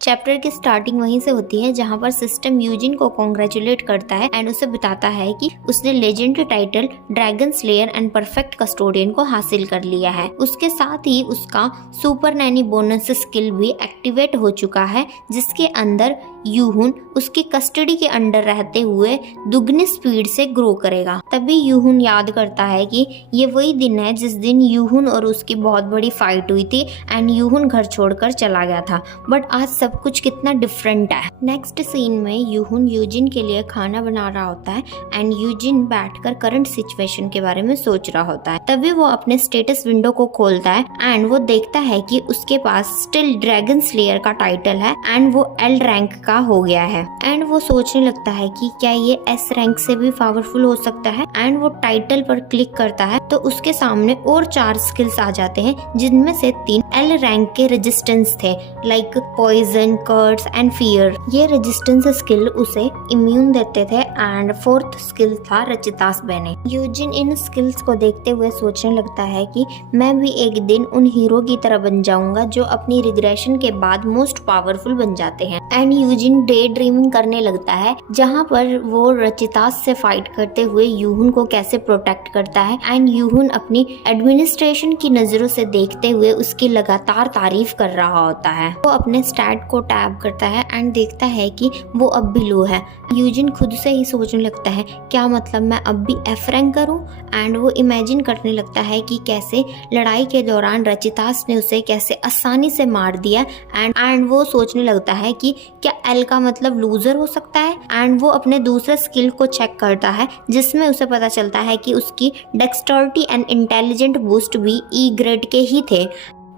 Chapter की starting वहीं से होती है जहां पर सिस्टम यूजिन को कॉन्ग्रेचुलेट करता है एंड उसे बताता है कि उसने legendary title dragon slayer and perfect custodian को हासिल कर लिया है। उसके साथ ही उसका सुपर नैनी बोनस स्किल भी एक्टिवेट हो चुका है, जिसके अंदर यूहुन उसकी कस्टडी के अंडर रहते हुए दुगनी स्पीड से ग्रो करेगा। तभी यूहुन याद करता है कि ये वही दिन है जिस दिन यूहुन और उसकी बहुत बड़ी फाइट हुई थी एंड यूहुन घर छोड़कर चला गया था, बट आज सब कुछ कितना डिफरेंट है। नेक्स्ट सीन में यूहुन यूजिन के लिए खाना बना रहा होता है एंड यूजिन बैठकर करंट सिचुएशन के बारे में सोच रहा होता है। तभी वो अपने स्टेटस विंडो को खोलता है एंड वो देखता है कि उसके पास स्टिल ड्रैगन स्लेयर का टाइटल है एंड वो एल रैंक का हो गया है एंड वो सोचने लगता है कि क्या ये एस रैंक से भी पावरफुल हो सकता है एंड वो टाइटल पर क्लिक करता है तो उसके सामने और 4 स्किल्स आ जाते हैं, जिनमें से 3 एल रैंक के रेजिस्टेंस थे, like poison, curse and fear. ये रेजिस्टेंस स्किल उसे इम्यून देते थे एंड 4th स्किल था रचितास बने। यूजिन इन स्किल्स को देखते हुए सोचने लगता है कि मैं भी एक दिन उन हीरो की तरह बन जाऊंगा जो अपनी रिग्रेशन के बाद मोस्ट पावरफुल बन जाते हैं। एंड यूजिन डे ड्रीमिंग करने लगता है जहाँ पर वो रचितास से फाइट करते हुए यूहुन को कैसे प्रोटेक्ट करता है एंड यूहुन अपनी एडमिनिस्ट्रेशन की नजरों से देखते हुए उसकी लगातार तारीफ कर रहा होता है। वो अपने स्टैट को टैब करता है एंड देखता है कि वो अब भी लो है। यूजिन खुद से ही सोचने लगता है क्या मतलब मैं अब भी एफ रैंक करूं एंड वो इमेजिन करने लगता है कि कैसे लड़ाई के दौरान रचितास ने उसे कैसे आसानी से मार दिया एंड वो सोचने लगता है कि क्या एल का मतलब लूजर हो सकता है एंड वो अपने दूसरे स्किल को चेक करता है जिसमें उसे पता चलता है कि उसकी डेक्सटर्टी एंड इंटेलिजेंट बूस्ट भी ई ग्रेड के ही थे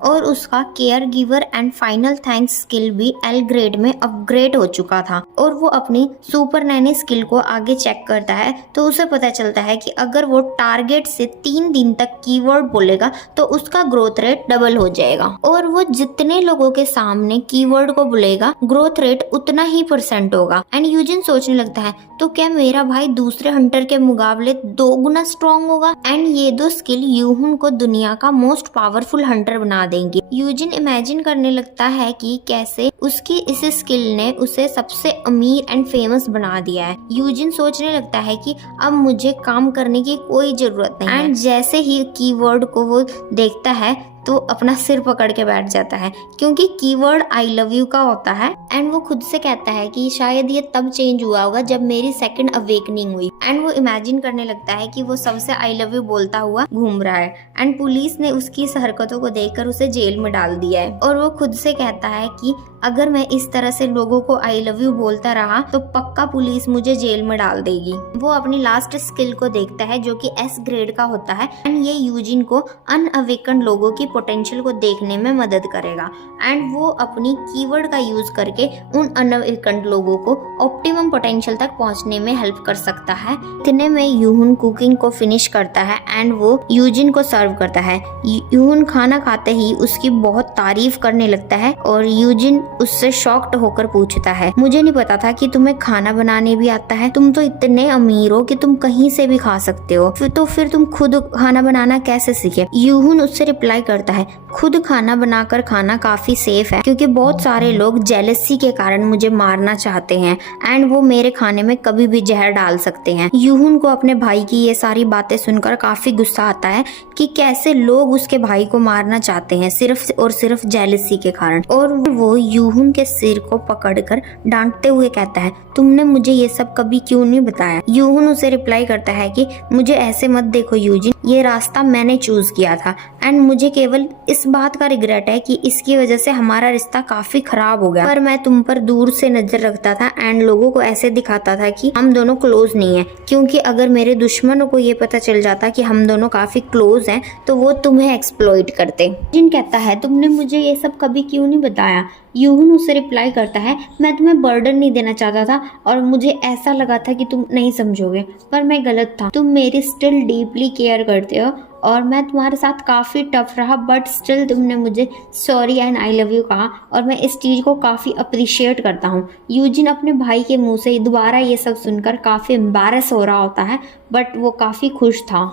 और उसका care giver and final thanks skill भी एल ग्रेड में अपग्रेड हो चुका था। और वो अपनी सुपर नैनी स्किल को आगे चेक करता है तो उसे पता चलता है कि अगर वो टारगेट से 3 दिन तक कीवर्ड बोलेगा तो उसका ग्रोथ रेट डबल हो जाएगा और वो जितने लोगों के सामने कीवर्ड को बोलेगा ग्रोथ रेट उतना ही % होगा। एंड यूजिन सोचने लगता है तो क्या मेरा भाई दूसरे हंटर के मुकाबले 2 गुना स्ट्रॉन्ग होगा एंड ये 2 स्किल यूहुन को दुनिया का मोस्ट पावरफुल हंटर बना देंगे। यूजिन इमेजिन करने लगता है कि कैसे उसकी इस स्किल ने उसे सबसे अमीर एंड फेमस बना दिया है। यूजिन सोचने लगता है कि अब मुझे काम करने की कोई जरूरत नहीं है एंड जैसे ही कीवर्ड को वो देखता है तो अपना सिर पकड़ के बैठ जाता है क्योंकि कीवर्ड आई लव यू का होता है एंड वो खुद से कहता है कि शायद ये तब चेंज हुआ होगा जब मेरी सेकंड अवेकनिंग हुई एंड वो इमेजिन करने लगता है कि वो सबसे आई लव यू बोलता हुआ घूम रहा है एंड पुलिस ने उसकी इस हरकतों को देखकर उसे जेल में डाल दिया है और वो खुद से कहता है कि अगर मैं इस तरह से लोगों को आई लव यू बोलता रहा तो पक्का पुलिस मुझे जेल में डाल देगी। वो अपनी लास्ट स्किल को देखता है जो कि एस ग्रेड का होता है एंड ये यूजिन को अनअवेकन्ड लोगों की पोटेंशियल को देखने में मदद करेगा एंड वो अपनी कीवर्ड का यूज करके उन अनअवेकन्ड लोगों को ऑप्टिमम पोटेंशियल तक पहुंचने में हेल्प कर सकता है। इतने में यूहुन कुकिंग को फिनिश करता है एंड वो यूजिन को सर्व करता है। यूहुन खाना खाते ही उसकी बहुत तारीफ करने लगता है और यूजिन उससे शॉक्ड होकर पूछता है मुझे नहीं पता था कि तुम्हें खाना बनाने भी आता है, तुम तो इतने अमीर हो कि तुम कहीं से भी खा सकते हो, फिर तुम खुद खाना बनाना कैसे सीखे। यूहुन उससे रिप्लाई करता है खुद खाना बनाकर खाना काफी सेफ है क्योंकि बहुत सारे लोग जेलसी के कारण मुझे मारना चाहते हैं एंड वो मेरे खाने में कभी भी जहर डाल सकते हैं। यूहुन को अपने भाई की ये सारी बातें सुनकर काफी गुस्सा आता है कि कैसे लोग उसके भाई को मारना चाहते हैं सिर्फ और सिर्फ जेलसी के कारण और वो यूहुन के सिर को पकड़कर डांटते हुए कहता है तुमने मुझे ये सब कभी क्यों नहीं बताया। यूहुन उसे रिप्लाई करता है कि मुझे ऐसे मत देखो यूजिन, ये रास्ता मैंने चूज किया था एंड मुझे केवल इस बात का रिग्रेट है कि इसकी वजह से हमारा रिश्ता काफी खराब हो गया, पर मैं तुम पर दूर से नजर रखता था एंड लोगों को ऐसे दिखाता था कि हम दोनों क्लोज नहीं है क्योंकि अगर मेरे दुश्मनों को ये पता चल जाता कि हम दोनों काफी क्लोज हैं तो वो तुम्हें एक्सप्लॉइट करते। जिन कहता है तुमने मुझे ये सब कभी क्यों नहीं बताया। यूहुन उससे रिप्लाई करता है मैं तुम्हें बर्डन नहीं देना चाहता था और मुझे ऐसा लगा था कि तुम नहीं समझोगे, पर मैं गलत था। तुम मेरी स्टिल डीपली केयर करते हो और मैं तुम्हारे साथ काफ़ी टफ रहा बट स्टिल तुमने मुझे sorry and I love you कहा और मैं इस चीज़ को काफ़ी अप्रिशिएट करता हूँ। यूजिन अपने भाई के मुंह से दोबारा ये सब सुनकर काफ़ी एम्बैरस हो रहा होता है बट वो काफ़ी खुश था।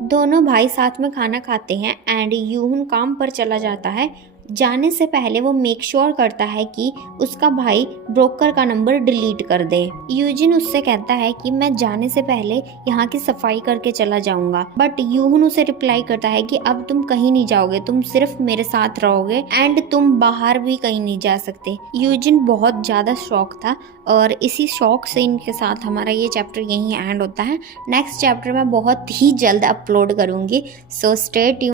दोनों भाई साथ में खाना खाते हैं एंड यूहुन काम पर चला जाता है जाने से पहले वो मेक श्योर करता है कि उसका भाई ब्रोकर का नंबर डिलीट कर दे। यूजिन उससे कहता है कि मैं जाने से पहले यहाँ की सफाई करके चला जाऊंगा, बट यूहुन उसे रिप्लाई करता है कि अब तुम कहीं नहीं जाओगे, तुम सिर्फ मेरे साथ रहोगे एंड तुम बाहर भी कहीं नहीं जा सकते। यूजिन बहुत ज़्यादा शॉक था और इसी शॉक सीन के साथ हमारा ये चैप्टर यहीं एंड होता है। नेक्स्ट चैप्टर मैं बहुत ही जल्द अपलोड करूँगी, सो स्टे ट्यून्ड।